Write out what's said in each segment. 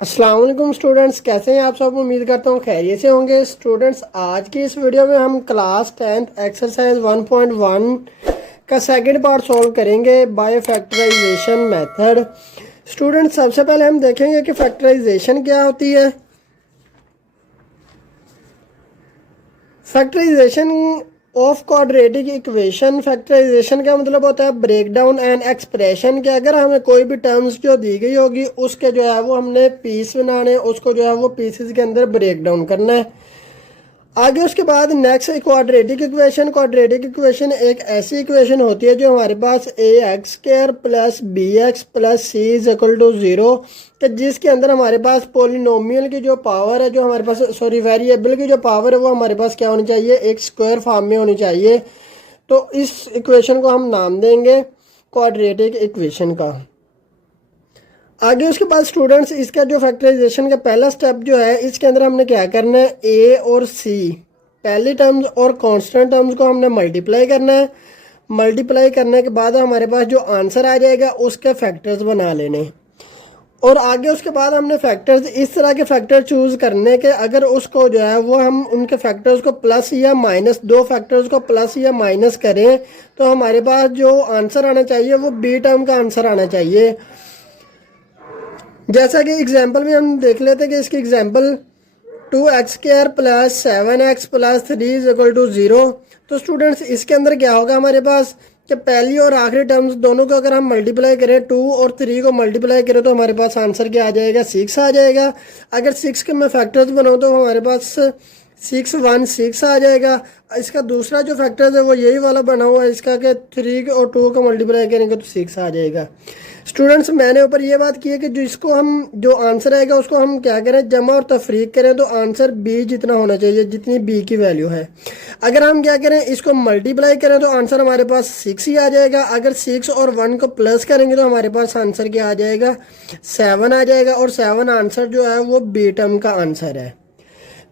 अस्सलाम वालेकुम स्टूडेंट्स, कैसे हैं आप सब। उम्मीद करता हूँ खैरियत से होंगे। स्टूडेंट्स, आज की इस वीडियो में हम क्लास 10th एक्सरसाइज 1.1 का सेकंड पार्ट सॉल्व करेंगे बाय फैक्टराइजेशन मेथड। स्टूडेंट्स, सबसे पहले हम देखेंगे कि फैक्टराइजेशन क्या होती है। Factorisation of quadratic equation. Factorisation का मतलब होता है ब्रेक डाउन एंड एक्सप्रेशन के अगर हमें कोई भी टर्म्स जो दी गई होगी उसके जो है वो हमने पीस बनाने, उसको जो है वो पीसेस के अंदर ब्रेक डाउन करना है। आगे उसके बाद next quadratic equation. Quadratic equation एक ऐसी इक्वेशन होती है जो हमारे पास A X square plus B X plus C is equal to 0 कि जिसके अंदर हमारे पास पोलिनोमियल की जो पावर है, जो हमारे पास वेरिएबल की जो पावर है वो हमारे पास क्या होनी चाहिए, एक स्क्वायर फॉर्म में होनी चाहिए। तो इस इक्वेशन को हम नाम देंगे क्वाड्रेटिक इक्वेशन का। आगे उसके बाद स्टूडेंट्स, इसका जो फैक्टराइजेशन का पहला स्टेप जो है, इसके अंदर हमने क्या करना है, ए और सी पहली टर्म्स और कांस्टेंट टर्म्स को हमने मल्टीप्लाई करना है। मल्टीप्लाई करने के बाद हमारे पास जो आंसर आ जाएगा उसके फैक्टर्स बना लेने। और आगे उसके बाद हमने फैक्टर्स, इस तरह के फैक्टर चूज करने के अगर उसको जो है वो हम उनके फैक्टर्स को प्लस या माइनस, दो फैक्टर्स को प्लस या माइनस करें तो हमारे पास जो आंसर आना चाहिए वो बी टर्म का आंसर आना चाहिए। जैसा कि एग्जाम्पल में हम देख लेते हैं कि इसकी example 2x square plus 7x plus 3 is equal to 0। तो स्टूडेंट्स, इसके अंदर क्या होगा हमारे पास कि पहली और आखिरी टर्म्स दोनों को अगर हम मल्टीप्लाई करें, 2 और 3 को मल्टीप्लाई करें तो हमारे पास आंसर क्या आ जाएगा, 6 आ जाएगा। अगर 6 के मैं फैक्टर्स बनाऊँ तो हमारे पास 6 1 6 आ जाएगा। इसका दूसरा जो फैक्टर्स है वो यही वाला बना हुआ है इसका कि 3 और 2 को मल्टीप्लाई करेंगे तो 6 आ जाएगा। स्टूडेंट्स, मैंने ऊपर ये बात की है कि जिसको हम जो आंसर आएगा उसको हम क्या करें, जमा और तफरीक करें तो आंसर बी जितना होना चाहिए, जितनी बी की वैल्यू है। अगर हम क्या करें, इसको मल्टीप्लाई करें तो आंसर हमारे पास 6 ही आ जाएगा। अगर 6 और 1 को प्लस करेंगे तो हमारे पास आंसर क्या आ जाएगा, 7 आ जाएगा। और 7 आंसर जो है वो बी टर्म का आंसर है।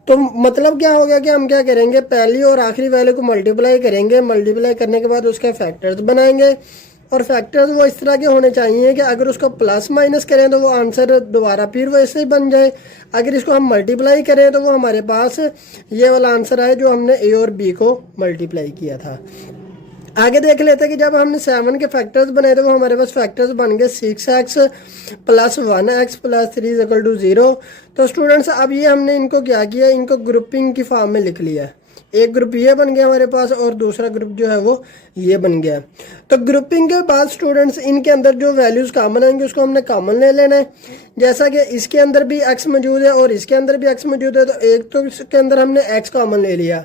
तो मतलब क्या हो गया कि हम क्या करेंगे, पहली और आखिरी वैल्यू को मल्टीप्लाई करेंगे। मल्टीप्लाई करने के बाद उसके फैक्टर्स बनाएंगे और फैक्टर्स वो इस तरह के होने चाहिए कि अगर उसको प्लस माइनस करें तो वो आंसर दोबारा फिर वैसे ही बन जाए। अगर इसको हम मल्टीप्लाई करें तो वो हमारे पास ये वाला आंसर आए जो हमने ए और बी को मल्टीप्लाई किया था। आगे देख लेते हैं कि जब हमने 7 के फैक्टर्स बनाए थे वो हमारे पास फैक्टर्स बन गए 6x plus 1x plus 3 is equal to 0। तो स्टूडेंट्स, अब ये हमने इनको क्या किया, इनको ग्रुपिंग की फॉर्म में लिख लिया। एक ग्रुप ये बन गया हमारे पास और दूसरा ग्रुप जो है वो ये बन गया। तो ग्रुपिंग के बाद स्टूडेंट्स, इनके अंदर जो वैल्यूज कॉमन आएंगे उसको हमने कॉमन ले लेना है। जैसा कि इसके अंदर भी x मौजूद है और इसके अंदर भी x मौजूद है, तो एक तो इसके अंदर हमने x कॉमन ले लिया।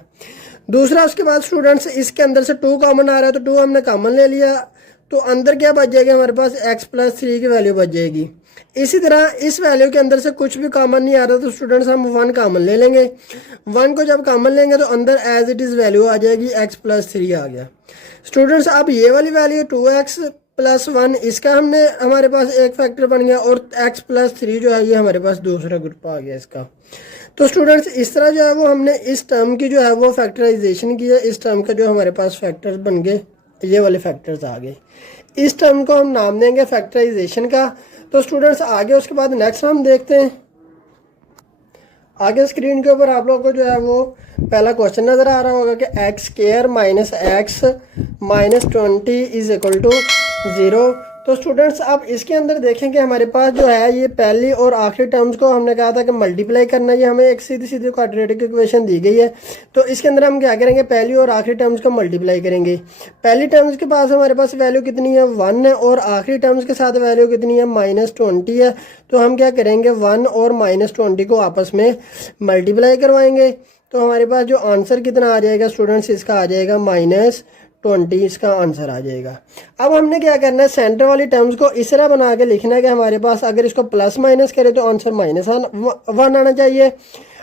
दूसरा, उसके बाद स्टूडेंट्स, इसके अंदर से 2 कॉमन आ रहा है तो 2 हमने कॉमन ले लिया। तो अंदर क्या बच जाएगा हमारे पास, x प्लस 3 की वैल्यू बच जाएगी। इसी तरह इस वैल्यू के अंदर से कुछ भी कॉमन नहीं आ रहा तो स्टूडेंट्स हम 1 कॉमन ले लेंगे। 1 को जब कॉमन लेंगे तो अंदर एज इट इज़ वैल्यू आ जाएगी, x प्लस 3 आ गया। स्टूडेंट्स, अब ये वाली वैल्यू 2x प्लस 1, इसका हमने हमारे पास एक फैक्टर बन गया और x प्लस 3 जो है ये हमारे पास दूसरा ग्रुप आ गया इसका। तो स्टूडेंट्स, इस तरह जो है वो हमने इस टर्म की जो है वो फैक्टराइजेशन की है। इस टर्म का जो हमारे पास फैक्टर्स बन गए, ये वाले फैक्टर्स आ गए। इस टर्म को हम नाम देंगे फैक्टराइजेशन का। तो स्टूडेंट्स, आगे उसके बाद नेक्स्ट हम देखते हैं। आगे स्क्रीन के ऊपर आप लोगों को जो है वो पहला क्वेश्चन नज़र आ रहा होगा कि x square minus x minus 20 is equal to 0। तो स्टूडेंट्स, अब इसके अंदर देखें कि हमारे पास जो है ये पहली और आखिरी टर्म्स को हमने कहा था कि मल्टीप्लाई करना है। ये हमें एक सीधी सीधी क्वाड्रेटिक इक्वेशन दी गई है। तो इसके अंदर हम क्या करेंगे, पहली और आखिरी टर्म्स को मल्टीप्लाई करेंगे। पहली टर्म्स के पास हमारे पास वैल्यू कितनी है, 1 है, और आखिरी टर्म्स के साथ वैल्यू कितनी है, -20 है। तो हम क्या करेंगे, 1 और -20 को आपस में मल्टीप्लाई करवाएंगे। तो हमारे पास जो आंसर कितना आ जाएगा स्टूडेंट्स, इसका आ जाएगा -20, इसका आंसर आ जाएगा। अब हमने क्या करना है, सेंटर वाली टर्म्स को इस तरह बना के लिखना है कि हमारे पास अगर इसको प्लस माइनस करें तो आंसर -1 आना चाहिए।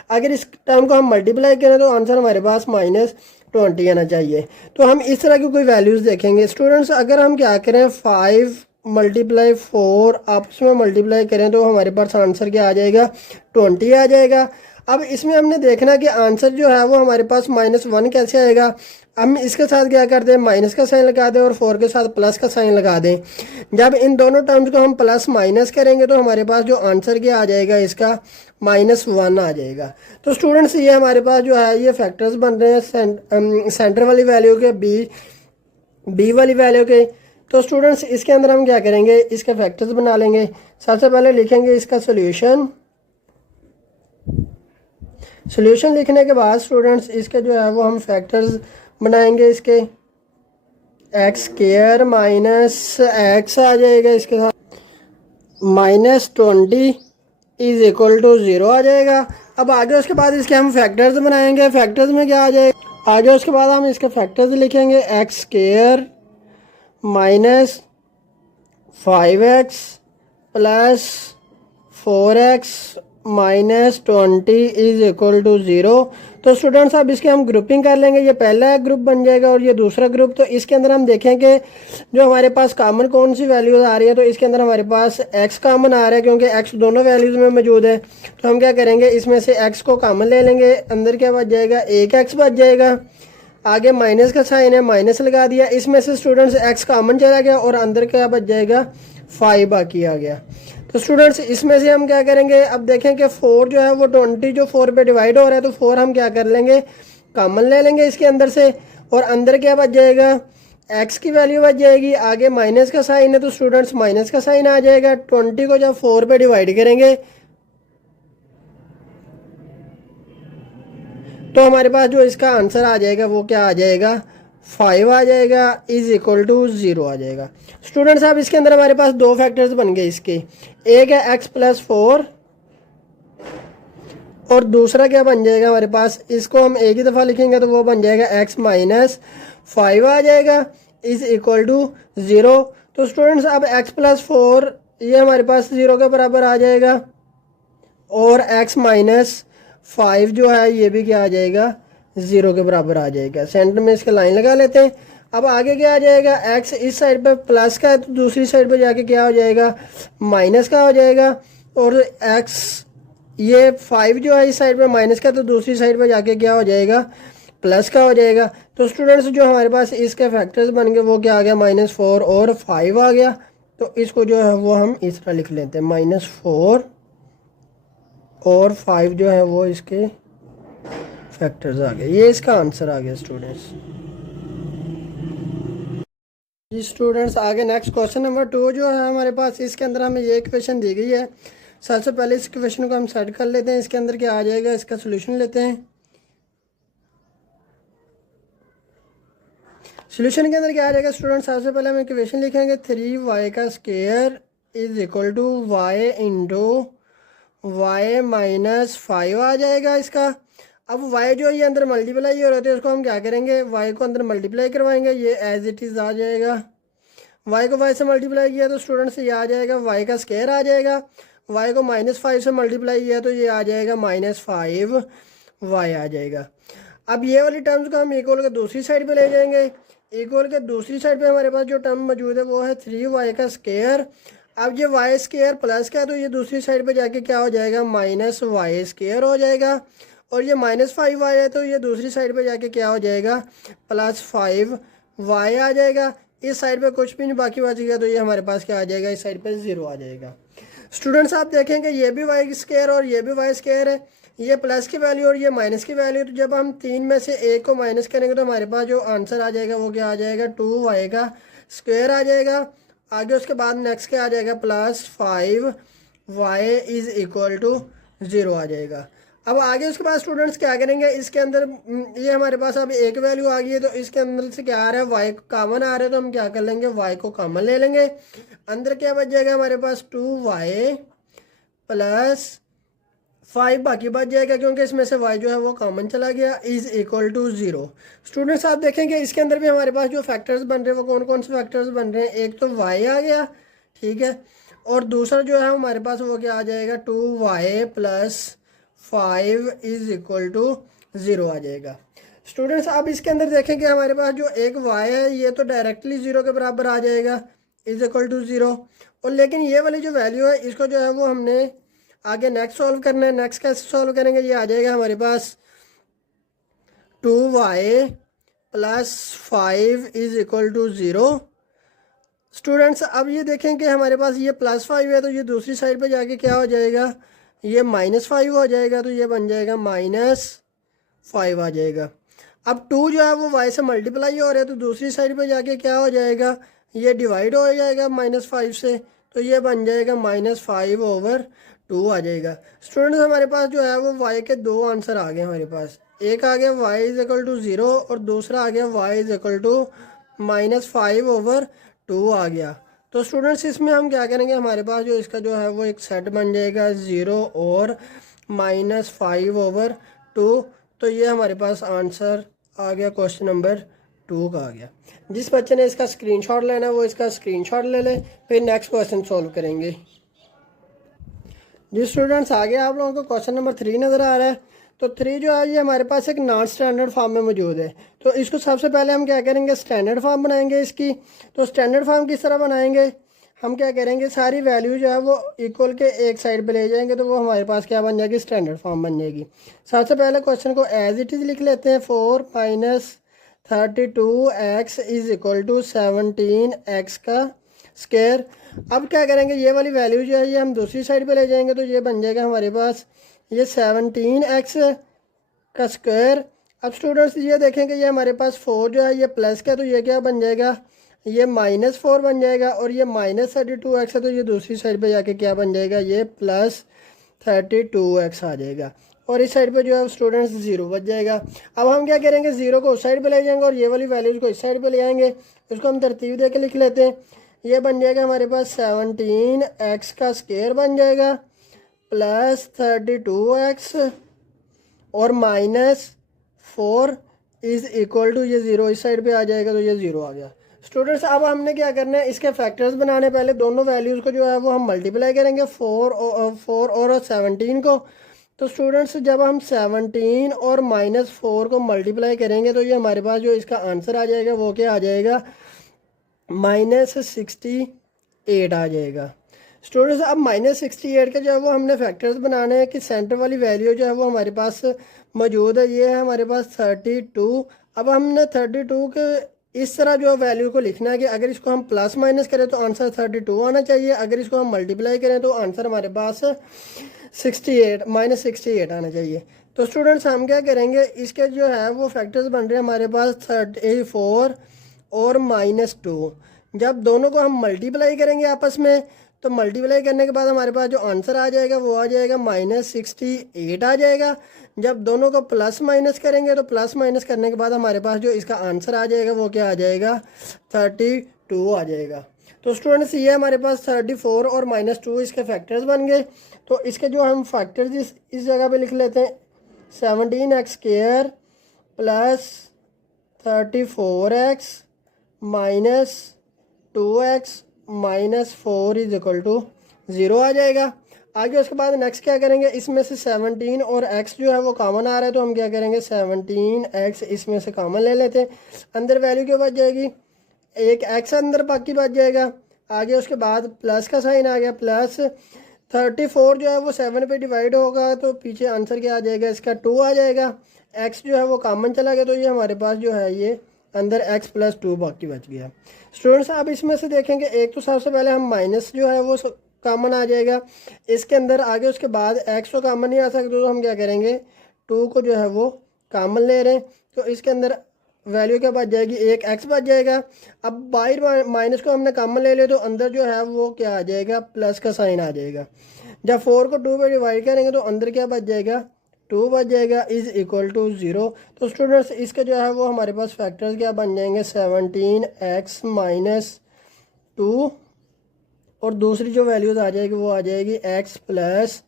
अगर इस टर्म को हम मल्टीप्लाई करें तो आंसर हमारे पास -20 आना चाहिए। तो हम इस तरह की कोई वैल्यूज़ देखेंगे स्टूडेंट्स। अगर हम क्या करें, 5 × 4 आपस में मल्टीप्लाई करें तो हमारे पास आंसर क्या आ जाएगा, 20 आ जाएगा। अब इसमें हमने देखना कि आंसर जो है वो हमारे पास -1 कैसे आएगा। हम इसके साथ क्या करते हैं, माइनस का साइन लगा दें और 4 के साथ प्लस का साइन लगा दें। जब इन दोनों टर्म्स को हम प्लस माइनस करेंगे तो हमारे पास जो आंसर क्या आ जाएगा इसका, -1 आ जाएगा। तो स्टूडेंट्स ये हमारे पास जो है ये फैक्टर्स बन रहे हैं सेंटर वाली वैल्यू के, बी वाली वैल्यू के। तो स्टूडेंट्स इसके अंदर हम क्या करेंगे, इसके फैक्टर्स बना लेंगे। सबसे पहले लिखेंगे इसका सोल्यूशन लिखने के बाद स्टूडेंट्स इसके जो है वो हम फैक्टर्स बनाएंगे। इसके एक्स स्क्वायर -x आ जाएगा, इसके साथ -20 इज इक्वल टू 0 आ जाएगा। अब आगे उसके बाद इसके हम फैक्टर्स बनाएंगे। फैक्टर्स में क्या आ जाएगा, आगे उसके बाद हम इसके फैक्टर्स लिखेंगे। X square -5x plus 4x -20 is equal to 0। तो स्टूडेंट्स अब इसके हम ग्रुपिंग कर लेंगे। ये पहला ग्रुप बन जाएगा और ये दूसरा ग्रुप। तो इसके अंदर हम देखेंगे जो हमारे पास कॉमन कौन सी वैल्यूज आ रही है। तो इसके अंदर हमारे पास x कॉमन आ रहा है क्योंकि x दोनों वैल्यूज में मौजूद है। तो हम क्या करेंगे, इसमें से x को कॉमन ले लेंगे। अंदर क्या बच जाएगा, 1x बच जाएगा। आगे माइनस का साइन है, माइनस लगा दिया। इसमें से स्टूडेंट्स x कॉमन चला गया और अंदर क्या बच जाएगा, 5 बाकी आ गया। तो स्टूडेंट्स इसमें से हम क्या करेंगे, अब देखें कि 4 जो है वो 20 जो 4 पे डिवाइड हो रहा है तो 4 हम क्या कर लेंगे, कॉमन ले लेंगे इसके अंदर से। और अंदर क्या बच जाएगा, x की वैल्यू बच जाएगी। आगे माइनस का साइन है तो स्टूडेंट्स माइनस का साइन आ जाएगा। 20 को जब 4 पे डिवाइड करेंगे तो हमारे पास जो इसका आंसर आ जाएगा वो क्या आ जाएगा, 5 आ जाएगा इज इक्वल टू 0 आ जाएगा। स्टूडेंट्स अब इसके अंदर हमारे पास दो फैक्टर्स बन गए इसके, एक है x प्लस 4 और दूसरा क्या बन जाएगा हमारे पास, इसको हम एक ही दफ़ा लिखेंगे तो वो बन जाएगा x माइनस 5 आ जाएगा इज इक्वल टू 0। तो स्टूडेंट्स अब x प्लस 4 ये हमारे पास 0 के बराबर आ जाएगा और x माइनस 5 जो है ये भी क्या आ जाएगा, 0 के बराबर आ जाएगा। सेंटर में इसके लाइन लगा लेते हैं। अब आगे क्या आ जाएगा, x इस साइड पे प्लस का है तो दूसरी साइड पे जाके क्या हो जाएगा, माइनस का हो जाएगा। और x ये 5 जो है इस साइड पे माइनस का तो दूसरी साइड पे जाके क्या हो जाएगा, प्लस का हो जाएगा। तो स्टूडेंट्स जो हमारे पास इसके फैक्टर्स बन गए वो क्या आ गया, -4 और 5 आ गया। तो इसको जो है वो हम इस तरह लिख लेते हैं, -4 और 5 जो है वो इसके फैक्टर्स आ गए। ये इसका आंसर आ गया स्टूडेंट्स। जी स्टूडेंट्स आगे नेक्स्ट क्वेश्चन नंबर 2 जो है हमारे पास, इसके अंदर हमें ये इक्वेशन दी गई है। सबसे पहले इस इक्वेशन को हम सेट कर लेते हैं। इसके अंदर क्या आ जाएगा, इसका सोल्यूशन लेते हैं। सोल्यूशन के अंदर क्या आ जाएगा स्टूडेंट्स, सबसे पहले हम इक्वेशन लिखेंगे 3y का square is equal to y into y minus 5 आ जाएगा इसका। अब y जो ये अंदर मल्टीप्लाई हो रहे थे उसको हम क्या करेंगे, y को अंदर मल्टीप्लाई करवाएंगे। ये एज इट इज़ आ जाएगा। y को y से मल्टीप्लाई किया तो स्टूडेंट्स ये आ जाएगा y का स्क्वायर आ जाएगा। y को -5 से मल्टीप्लाई किया तो ये आ जाएगा -5y आ जाएगा। अब ये वाली टर्म्स को हम इक्वल के दूसरी साइड पे ले जाएंगे। इक्वल के दूसरी साइड पे हमारे पास जो टर्म मौजूद है वो है 3y का स्क्वायर। अब ये y स्क्वायर प्लस का है तो ये दूसरी साइड पे जाके क्या हो जाएगा, -y स्क्वायर हो जाएगा। और ये -5y है तो ये दूसरी साइड पे जाके क्या हो जाएगा, +5y आ जाएगा। इस साइड पे कुछ भी नहीं बाकी बच गया तो ये हमारे पास क्या आ जाएगा, इस साइड पे 0 आ जाएगा। स्टूडेंट्स आप देखेंगे ये भी y स्क्वायर और ये भी y स्क्वायर है, ये प्लस की वैल्यू और ये माइनस की वैल्यू। तो जब हम 3 में से एक को माइनस करेंगे तो हमारे पास जो आंसर आ जाएगा वो क्या आ जाएगा, 2y का स्क्वायर आ जाएगा। आगे उसके बाद नेक्स्ट क्या आ जाएगा, +5y इज इक्वल टू 0 आ जाएगा। अब आगे उसके बाद स्टूडेंट्स क्या करेंगे, इसके अंदर ये हमारे पास अब एक वैल्यू आ गई है तो इसके अंदर से क्या आ रहा है, y कॉमन आ रहा है तो हम क्या कर लेंगे, y को कॉमन ले लेंगे। अंदर क्या बच जाएगा हमारे पास, 2y + 5 बाकी बच जाएगा क्योंकि इसमें से y जो है वो कॉमन चला गया इज इक्वल टू 0। स्टूडेंट्स आप देखेंगे इसके अंदर भी हमारे पास जो फैक्टर्स बन रहे हैं वो कौन कौन से फैक्टर्स बन रहे हैं। एक तो y आ गया, ठीक है, और दूसरा जो है हमारे पास वो क्या आ जाएगा, 2y + 5 इज इक्वल टू 0 आ जाएगा। स्टूडेंट्स अब इसके अंदर देखेंगे हमारे पास जो एक y है ये तो डायरेक्टली 0 के बराबर आ जाएगा इज इक्वल टू 0। और लेकिन ये वाली जो वैल्यू है इसको जो है वो हमने आगे नेक्स्ट सॉल्व करना है। नेक्स्ट कैसे सॉल्व करेंगे, ये आ जाएगा हमारे पास 2y plus 5 is equal to 0। Students अब ये देखें कि हमारे पास ये +5 है, तो ये दूसरी साइड पे जाके क्या हो जाएगा, ये -5 हो जाएगा, तो ये बन जाएगा -5 आ जाएगा। अब 2 जो है वो y से मल्टीप्लाई हो रहा है, तो दूसरी साइड पे जाके क्या हो जाएगा, ये डिवाइड हो जाएगा -5 से, तो ये बन जाएगा -5/2 आ जाएगा। स्टूडेंट्स हमारे पास जो है वो y के दो आंसर आ गए हमारे पास। एक आ गया y इज इक्वल टू 0 और दूसरा आ गया y इज इक्वल टू -5/2 आ गया। तो स्टूडेंट्स इसमें हम क्या करेंगे, हमारे पास जो इसका जो है वो एक सेट बन जाएगा 0 और -5/2। तो ये हमारे पास आंसर आ गया क्वेश्चन नंबर 2 का आ गया। जिस बच्चे ने इसका स्क्रीनशॉट लेना है वो इसका स्क्रीनशॉट ले ले, फिर नेक्स्ट क्वेश्चन सॉल्व करेंगे। जी स्टूडेंट्स आगे आप लोगों को क्वेश्चन नंबर 3 नज़र आ रहा है। तो 3 जो है ये हमारे पास एक नॉन स्टैंडर्ड फॉर्म में मौजूद है। तो इसको सबसे पहले हम क्या करेंगे, स्टैंडर्ड फॉर्म बनाएंगे इसकी। तो स्टैंडर्ड फॉर्म किस तरह बनाएंगे, हम क्या करेंगे, सारी वैल्यू जो है वो इक्वल के एक साइड पे ले जाएंगे, तो वो हमारे पास क्या बन जाएगी, स्टैंडर्ड फॉर्म बन जाएगी। सबसे पहले क्वेश्चन को एज इट इज़ लिख लेते हैं। 4 - 32x is equal to 17x का स्क्वायर। अब क्या करेंगे, ये वाली वैल्यू जो है ये हम दूसरी साइड पे ले जाएंगे, तो ये बन जाएगा हमारे पास ये 17x का स्क्वायर। अब स्टूडेंट्स ये देखेंगे ये हमारे पास 4 जो है ये प्लस का, तो ये क्या बन जाएगा, ये -4 बन जाएगा, और ये -32x है, तो ये दूसरी साइड पे जाके क्या बन जाएगा, ये +32x आ जाएगा। और इस साइड पे जो है स्टूडेंट्स 0 बच जाएगा। अब हम क्या करेंगे, 0 को उस साइड पे ले जाएंगे और ये वाली वैल्यूज को इस साइड पे ले आएंगे। उसको हम तरतीब दे के लिख लेते हैं। ये बन जाएगा हमारे पास 17x का स्क्वायर बन जाएगा +32x और -4 इज इक्वल टू ये 0 इस साइड पे आ जाएगा, तो ये 0 आ गया। स्टूडेंट्स अब हमने क्या करना है, इसके फैक्टर्स बनाने, पहले दोनों वैल्यूज़ को जो है वो हम मल्टीप्लाई करेंगे 4 और 17 को। तो स्टूडेंट्स जब हम 17 और -4 को मल्टीप्लाई करेंगे, तो ये हमारे पास जो इसका आंसर आ जाएगा वो क्या आ जाएगा, -68 आ जाएगा। स्टूडेंट्स अब -68 के जो है वो हमने फैक्टर्स बनाने हैं कि सेंटर वाली वैल्यू जो है वो हमारे पास मौजूद है, ये है हमारे पास 32। अब हमने 32 के इस तरह जो वैल्यू को लिखना है कि अगर इसको हम प्लस माइनस करें तो आंसर 32 आना चाहिए, अगर इसको हम मल्टीप्लाई करें तो आंसर हमारे पास 68 -68 आना चाहिए। तो स्टूडेंट्स हम क्या करेंगे, इसके जो है वो फैक्टर्स बन रहे हैं हमारे पास 34 और -2। जब दोनों को हम मल्टीप्लाई करेंगे आपस में, तो मल्टीप्लाई करने के बाद हमारे पास जो आंसर आ जाएगा वो आ जाएगा -68 आ जाएगा। जब दोनों को प्लस माइनस करेंगे, तो प्लस माइनस करने के बाद हमारे पास जो इसका आंसर आ जाएगा वो क्या आ जाएगा, 32 आ जाएगा। तो स्टूडेंट्स ये हमारे पास 34 और -2 इसके फैक्टर्स बन गए। तो इसके जो हम फैक्टर्स इस जगह पे लिख लेते हैं, 17x square plus 34x -2x -4 is equal to 0 आ जाएगा। आगे उसके बाद नेक्स्ट क्या करेंगे, इसमें से 17 और x जो है वो कॉमन आ रहा है, तो हम क्या करेंगे 17x इसमें से कॉमन ले लेते हैं। अंदर वैल्यू क्या बच जाएगी, एक x अंदर बाकी बच जाएगा। आगे उसके बाद प्लस का साइन आ गया, प्लस 34 जो है वो 7 पे डिवाइड होगा, तो पीछे आंसर क्या आ जाएगा, इसका 2 आ जाएगा। x जो है वो कॉमन चला गया, तो ये हमारे पास जो है ये अंदर x + 2 बाकी बच गया। स्टूडेंट्स अब इसमें से देखेंगे, एक तो सबसे पहले हम माइनस जो है वो कॉमन आ जाएगा इसके अंदर। आगे उसके बाद x तो कॉमन नहीं आ सकता, तो हम क्या करेंगे 2 को जो है वो कॉमन ले रहे हैं, तो इसके अंदर वैल्यू क्या बच जाएगी, एक x बच जाएगा। अब बाहर माइनस को हमने कॉमन ले लिया, तो अंदर जो है वो क्या आ जाएगा, प्लस का साइन आ जाएगा। जब 4 को 2 पे डिवाइड करेंगे, तो अंदर क्या बच जाएगा, 2 बच जाएगा इज इक्वल टू 0। तो स्टूडेंट्स इसके जो है वो हमारे पास फैक्टर्स क्या बन जाएंगे, 17x -2 और दूसरी जो वैल्यूज़ आ जाएगी वो आ जाएगी x +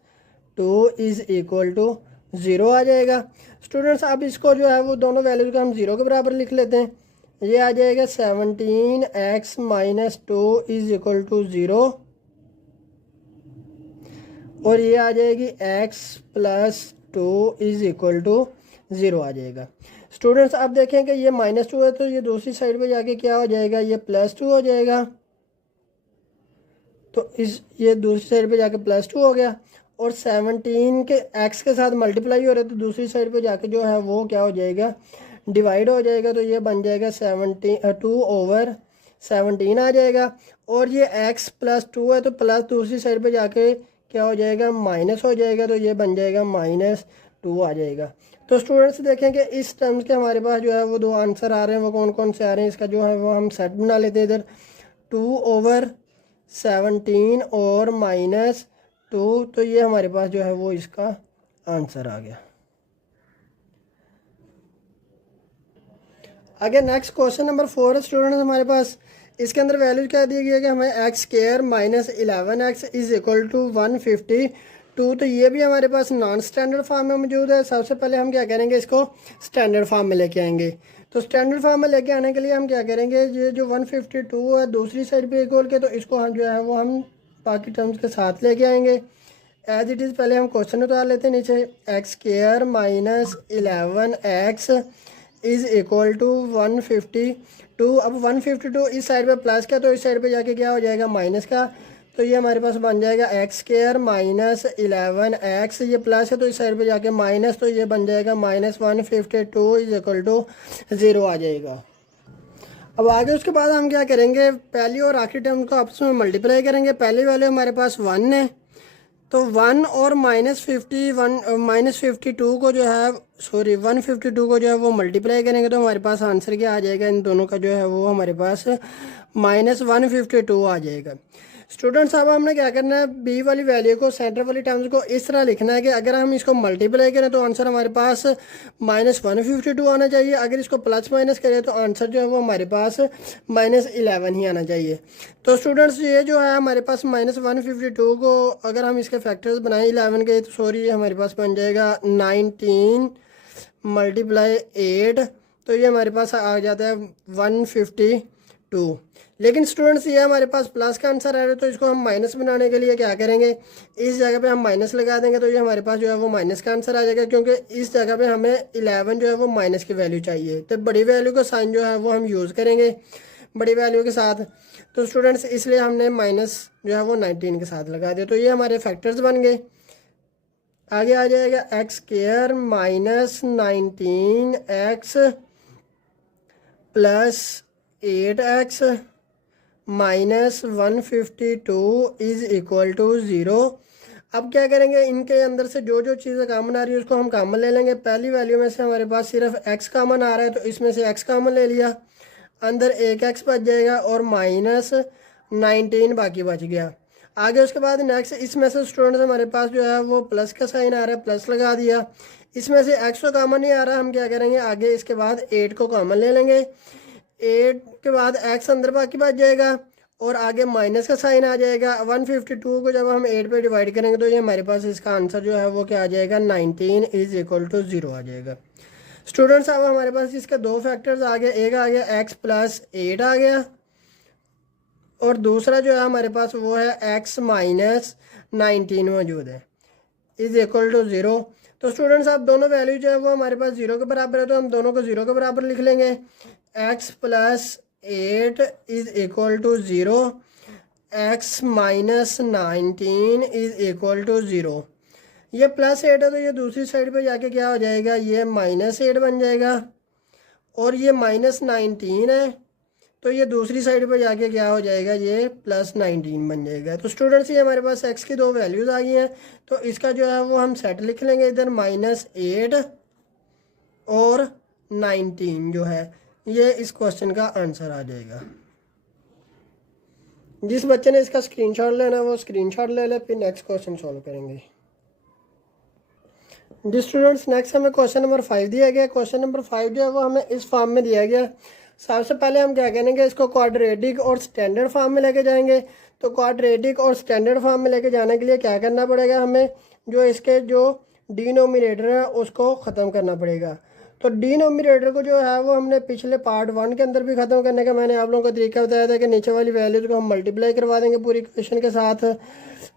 2 इज इक्वल टू 0 आ जाएगा। स्टूडेंट्स अब इसको जो है वो दोनों वैल्यूज़ को हम 0 के बराबर लिख लेते हैं। ये आ जाएगा 17x -2 इज इक्वल टू 0 और ये आ जाएगी x + 2 इज इक्वल टू 0 आ जाएगा। स्टूडेंट्स अब देखें कि ये -2 है, तो ये दूसरी साइड पे जाके क्या हो जाएगा, ये +2 हो जाएगा। तो ये दूसरी साइड पे जाके +2 हो गया। और 17 के एक्स के साथ मल्टीप्लाई हो रहा है, तो दूसरी साइड पे जाके जो है वो क्या हो जाएगा, डिवाइड हो जाएगा। तो ये बन जाएगा 2/17 आ जाएगा। और ये x + 2 है, तो प्लस दूसरी साइड पे जाके क्या हो जाएगा, माइनस हो जाएगा। तो ये बन जाएगा -2 आ जाएगा। तो स्टूडेंट्स देखें कि इस टर्म्स के हमारे पास जो है वो 2 आंसर आ रहे हैं। वो कौन कौन से आ रहे हैं, इसका जो है वो हम सेट बना लेते हैं इधर, 2/17 और -2। तो ये हमारे पास जो है वो इसका आंसर आ गया। आगे नेक्स्ट क्वेश्चन नंबर 4 है स्टूडेंट्स हमारे पास। इसके अंदर वैल्यू क्या दी गई है कि हमें x² - 11x = 152। तो ये भी हमारे पास नॉन स्टैंडर्ड फॉर्म में मौजूद है। सबसे पहले हम क्या करेंगे, इसको स्टैंडर्ड फॉर्म में लेके आएंगे। तो स्टैंडर्ड फॉर्म में लेके आने के लिए हम क्या करेंगे, ये जो 152 है दूसरी साइड पे इक्वल के, तो इसको हम जो है वो हम बाकी टर्म्स के साथ लेके आएंगे एज इट इज़। पहले हम क्वेश्चन उतार लेते हैं नीचे, x² - 11x = 152। अब 152 इस साइड पे प्लस का, तो इस साइड पे जाके क्या हो जाएगा, माइनस का। तो ये हमारे पास बन जाएगा x² - 11x, ये प्लस है तो इस साइड पे जाके माइनस, तो ये बन जाएगा -152 = 0 आ जाएगा। अब आगे उसके बाद हम क्या करेंगे, पहली और आखिरी टर्म को आपस में मल्टीप्लाई करेंगे। पहली वाले हमारे पास 1 है, तो 1 और -52 को जो है 152 को जो है वो मल्टीप्लाई करेंगे, तो हमारे पास आंसर क्या आ जाएगा, इन दोनों का जो है वो हमारे पास -152 आ जाएगा। स्टूडेंट्स अब हमने क्या करना है, बी वाली वैल्यू को, सेंटर वाली टर्म्स को इस तरह लिखना है कि अगर हम इसको मल्टीप्लाई करें तो आंसर हमारे पास -152 आना चाहिए। अगर इसको प्लस माइनस करें तो आंसर जो है वो हमारे पास -11 ही आना चाहिए। तो स्टूडेंट्स ये जो है हमारे पास -152 को अगर हम इसके फैक्टर्स बनाएं 11 के, तो सॉरी ये हमारे पास बन जाएगा 19 × 8। तो ये हमारे पास आ जाता है 152। लेकिन स्टूडेंट्स ये हमारे पास प्लस का आंसर आ रहा है, तो इसको हम माइनस बनाने के लिए क्या करेंगे, इस जगह पे हम माइनस लगा देंगे। तो ये हमारे पास जो है वो माइनस का आंसर आ जाएगा, क्योंकि इस जगह पे हमें 11 जो है वो माइनस की वैल्यू चाहिए। तो बड़ी वैल्यू का साइन जो है वो हम यूज़ करेंगे बड़ी वैल्यू के साथ। तो स्टूडेंट्स इसलिए हमने माइनस जो है वो 19 के साथ लगा दिया। तो ये हमारे फैक्टर्स बन गए। आगे आ जाएगा x² - 19x + 8x -152 = 0। अब क्या करेंगे, इनके अंदर से जो जो चीज़ें कॉमन आ रही है उसको हम कॉमन ले लेंगे। पहली वैल्यू में से हमारे पास सिर्फ x कॉमन आ रहा है, तो इसमें से x कॉमन ले लिया, अंदर 1x बच जाएगा और -19 बाकी बच गया। आगे उसके बाद नेक्स्ट इसमें से स्टूडेंट्स हमारे पास जो है वो प्लस का साइन आ रहा है, प्लस लगा दिया। इसमें से x तो कॉमन नहीं आ रहा, हम क्या करेंगे आगे इसके बाद 8 को कॉमन ले लेंगे। 8 के बाद x अंदर बाकी बच जाएगा और आगे माइनस का साइन आ जाएगा। 152 को जब हम 8 पे डिवाइड करेंगे तो ये हमारे पास इसका आंसर जो है वो क्या आ जाएगा, 19 = 0 आ जाएगा। स्टूडेंट्स अब हमारे पास इसके दो फैक्टर्स आ गए, एक आ गया x + 8 आ गया और दूसरा जो है हमारे पास वो है x - 19 मौजूद है = 0। तो स्टूडेंट्स अब दोनों वैल्यू जो है वो हमारे पास 0 के बराबर है, तो हम दोनों को 0 के बराबर लिख लेंगे। x + 8 = 0, x - 19 = 0। ये +8 है तो ये दूसरी साइड पे जाके क्या हो जाएगा, ये -8 बन जाएगा। और ये -19 है तो ये दूसरी साइड पे जाके क्या हो जाएगा, ये +19 बन जाएगा। तो स्टूडेंट्स ये हमारे पास x की दो वैल्यूज़ आ गई हैं, तो इसका जो है वो हम सेट लिख लेंगे इधर, -8 और 19 जो है ये इस क्वेश्चन का आंसर आ जाएगा। जिस बच्चे ने इसका स्क्रीनशॉट लेना है वो स्क्रीनशॉट ले ले, फिर नेक्स्ट क्वेश्चन सॉल्व करेंगे। जी स्टूडेंट्स नेक्स्ट हमें क्वेश्चन नंबर 5 दिया गया। क्वेश्चन नंबर 5 जो है वो हमें इस फॉर्म में दिया गया। सबसे पहले हम क्या करेंगे, इसको क्वाड्रेटिक और स्टैंडर्ड फॉर्म में लेके जाएंगे। तो क्वाड्रेटिक और स्टैंडर्ड फॉर्म में लेके जाने के लिए क्या करना पड़ेगा, हमें जो इसके जो डिनोमिनेटर है उसको ख़त्म करना पड़ेगा। तो डिनोमिनेटर को जो है वो हमने पिछले पार्ट 1 के अंदर भी ख़त्म करने का मैंने आप लोगों को तरीका बताया था कि नीचे वाली वैल्यूज़ को हम मल्टीप्लाई करवा देंगे पूरी इक्वेशन के साथ।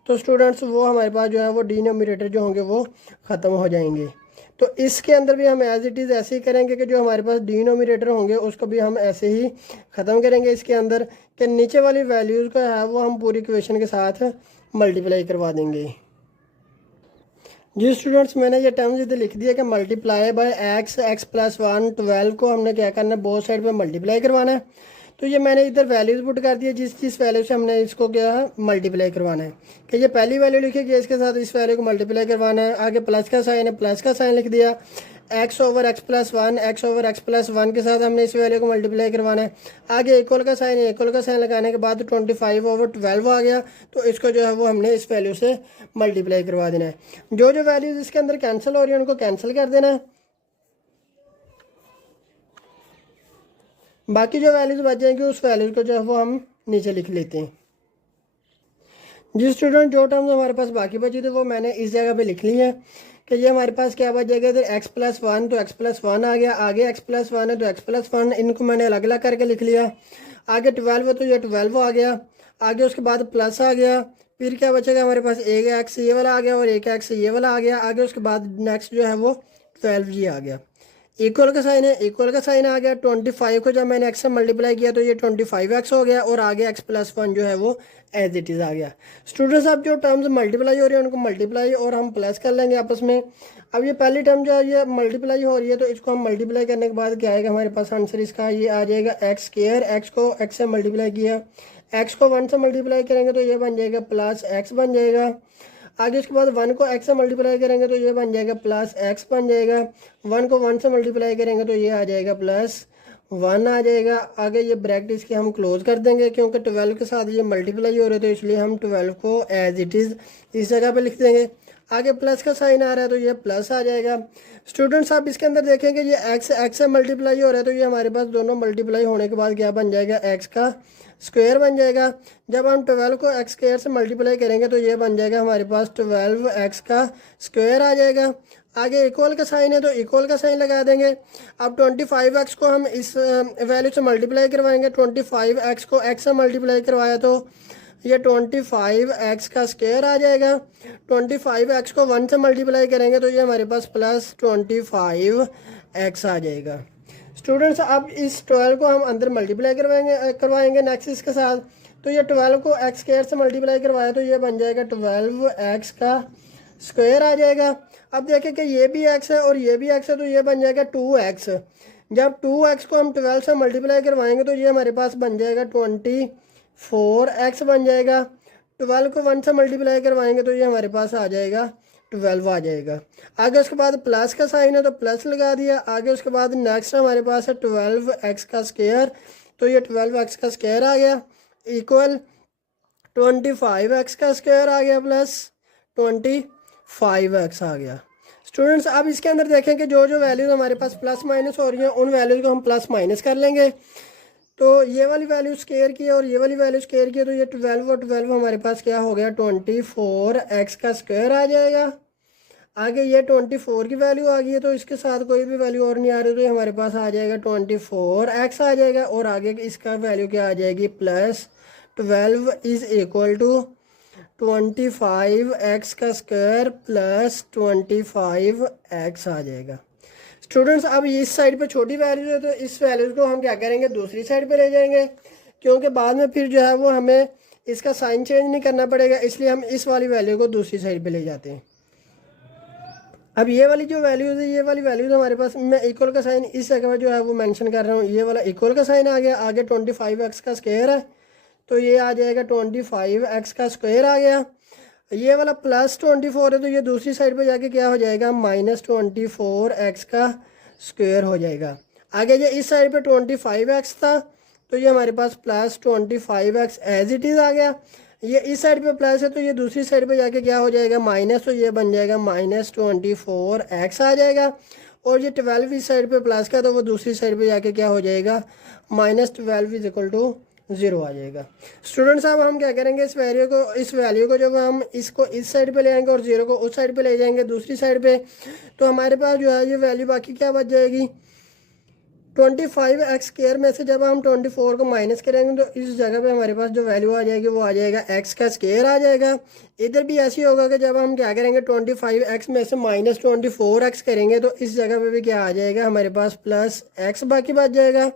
तो स्टूडेंट्स वो हमारे पास जो है वो डिनोमिनेटर जो होंगे वो ख़त्म हो जाएंगे। तो इसके अंदर भी हम एज इट इज़ ऐसे ही करेंगे कि जो हमारे पास डिनोमिनेटर होंगे उसको भी हम ऐसे ही ख़त्म करेंगे इसके अंदर, कि नीचे वाली वैल्यूज़ को है वो हम पूरी इक्वेशन के साथ मल्टीप्लाई करवा देंगे। जी स्टूडेंट्स, मैंने ये टर्म्स इधर लिख दिया कि multiply by x, x plus 1, 12 को हमने क्या करना है, बोथ साइड पे मल्टीप्लाई करवाना है। तो ये मैंने इधर वैल्यूज पुट कर दिया, जिस वैल्यू से हमने इसको क्या है मल्टीप्लाई करवाना है। कि ये पहली वैल्यू लिखेगी, इसके साथ इस वैल्यू को मल्टीप्लाई करवाना है। आगे प्लस का साइन है, प्लस का साइन लिख दिया। X over x plus 1, x over x plus 1 के साथ हमने इस वैल्यू को मल्टीप्लाई करवाना है। आगे इक्वल का साइन है, इक्वल का साइन लगाने के बाद 25 ओवर 12 आ गया। तो इसको जो है वो हमने इस वैल्यू से मल्टीप्लाई करवा देना है। जो जो वैल्यूज इसके अंदर कैंसिल हो रही है उनको कैंसिल कर देना है। बाकी जो वैल्यूज बच जाएंगी उस वैल्यूज को जो है वो हम नीचे लिख लेते हैं। जी स्टूडेंट, जो टर्म्स हमारे पास बाकी बची थे वो मैंने इस जगह पे लिख ली है कि ये हमारे पास क्या बच जाएगा, इधर एक्स प्लस 1 तो एक्स प्लस 1 आ गया। आगे एक्स प्लस 1 है तो एक्स प्लस 1, इनको मैंने अलग अलग करके लिख लिया। आगे 12 है तो ये 12 आ गया। आगे उसके बाद प्लस आ गया। फिर क्या बचेगा हमारे पास, एक एक्स ये वाला आ गया और एक एक्स ये वाला आ गया। आगे उसके बाद नेक्स्ट जो है वो 12 ये आ गया। इक्वल का साइन है, इक्वल का साइन आ गया। 25 को जब मैंने एक्स से मल्टीप्लाई किया तो ये 25x हो गया और आगे एक्स प्लस 1 जो है वो एज इट इज़ आ गया। स्टूडेंट्स, अब जो टर्म्स मल्टीप्लाई हो रही है उनको मल्टीप्लाई और हम प्लस कर लेंगे आपस में। अब ये पहली टर्म जो है ये मल्टीप्लाई हो रही है तो इसको हम मल्टीप्लाई करने के बाद क्या आएगा हमारे पास आंसर इसका, ये आ जाएगा एक्स स्क्वायर। एक्स को एक्स से मल्टीप्लाई किया, एक्स को 1 से मल्टीप्लाई करेंगे तो ये बन जाएगा प्लस एक्स बन जाएगा। आगे उसके बाद 1 को x से मल्टीप्लाई करेंगे तो ये बन जाएगा प्लस x बन जाएगा। 1 को 1 से मल्टीप्लाई करेंगे तो ये आ जाएगा प्लस 1 आ जाएगा। आगे ये ब्रैकेट इसके हम क्लोज कर देंगे क्योंकि 12 के साथ ये मल्टीप्लाई हो रहे तो इसलिए हम 12 को एज इट इज़ इस जगह पे लिख देंगे। आगे प्लस का साइन आ रहा है तो ये प्लस आ जाएगा। स्टूडेंट्स, आप इसके अंदर देखेंगे ये एक्स से मल्टीप्लाई हो रहा है तो ये हमारे पास दोनों मल्टीप्लाई होने के बाद क्या बन जाएगा, एक्स का स्क्वायर बन जाएगा। जब हम 12 को एक्स स्क्वायर से मल्टीप्लाई करेंगे तो ये बन जाएगा हमारे पास 12x का स्क्वायर आ जाएगा। आगे इक्वल का साइन है तो इक्वल का साइन लगा देंगे। अब 25x को हम इस वैल्यू से मल्टीप्लाई करवाएंगे। 25x को x से मल्टीप्लाई करवाया तो ये 25x का स्क्वायर आ जाएगा। 25x को 1 से मल्टीप्लाई करेंगे तो ये हमारे पास प्लस 25x आ जाएगा। स्टूडेंट्स, अब इस 12 को हम अंदर मल्टीप्लाई करवाएंगे नेक्स्ट इसके साथ। तो ये 12 को एक्स स्क्वायर से मल्टीप्लाई करवाया तो ये बन जाएगा 12x का स्क्वायर आ जाएगा। अब देखें कि ये भी x है और ये भी x है तो ये बन जाएगा 2x। जब 2x को हम 12 से मल्टीप्लाई करवाएंगे तो ये हमारे पास बन जाएगा 24x बन जाएगा। 12 को 1 से मल्टीप्लाई करवाएंगे तो ये हमारे पास आ जाएगा 12 आ जाएगा। आगे उसके बाद प्लस का साइन है तो प्लस लगा दिया। आगे उसके बाद नेक्स्ट हमारे पास है 12x का स्क्वायर तो ये 12x का स्क्वायर आ गया इक्वल 25x का स्क्वायर आ गया प्लस 25x आ गया। स्टूडेंट्स, अब इसके अंदर देखें कि जो जो वैल्यूज हमारे पास प्लस माइनस हो रही हैं उन वैल्यूज को हम प्लस माइनस कर लेंगे। तो ये वाली वैल्यू स्क्वायर की है और ये वाली वैल्यू स्क्वायर की है तो ये 12 और 12 हमारे पास क्या हो गया, 24x का स्क्वायर आ जाएगा। आगे ये 24 की वैल्यू आ गई है तो इसके साथ कोई भी वैल्यू और नहीं आ रही तो ये हमारे पास आ जाएगा 24x आ जाएगा। और आगे इसका वैल्यू क्या आ जाएगी, plus 12 is equal to 25x का स्क्वायर प्लस 25x आ जाएगा। स्टूडेंट्स, अब इस साइड पे छोटी वैल्यूज है तो इस वैल्यूज को हम क्या करेंगे, दूसरी साइड पे ले जाएंगे क्योंकि बाद में फिर जो है वो हमें इसका साइन चेंज नहीं करना पड़ेगा, इसलिए हम इस वाली वैल्यू को दूसरी साइड पे ले जाते हैं। अब ये वाली जो वैल्यूज है, ये वाली वैल्यूज हमारे पास, मैं इक्वल का साइन इस जगह पर जो है वो मेंशन कर रहा हूँ। ये वाला इक्वल का साइन आ गया। आगे 25x का स्क्वायर है तो ये आ जाएगा 25x का स्क्वायर आ गया। ये वाला प्लस 24 है तो ये दूसरी साइड पे जाके क्या हो जाएगा, माइनस 24x का स्क्वायर हो जाएगा। आगे ये इस साइड पे 25x था तो ये हमारे पास plus 25x as it is आ गया। ये इस साइड पे प्लस है तो ये दूसरी साइड पे जाके क्या हो जाएगा, माइनस, तो ये बन जाएगा माइनस 24x आ जाएगा। और ये 12 इस साइड पे प्लस का तो वो दूसरी साइड पे जाके क्या हो जाएगा, माइनस 12 इज इक्वल टू 0 आ जाएगा। स्टूडेंट्स, अब हम क्या करेंगे, इस वैल्यू को जब हम इसको इस साइड पे ले आएंगे और 0 को उस साइड पे ले जाएंगे दूसरी साइड पे, तो हमारे पास जो है ये वैल्यू बाकी क्या बच जाएगी, 25x स्क्वायर में से जब हम 24 को माइनस करेंगे तो इस जगह पे हमारे पास जो वैल्यू आ जाएगी वो आ जाएगा x का स्क्वायर आ जाएगा। इधर भी ऐसे ही होगा कि जब हम क्या करेंगे 25x में से माइनस 24x करेंगे तो इस जगह पे भी क्या आ जाएगा हमारे पास प्लस x बाकी बच जाएगा।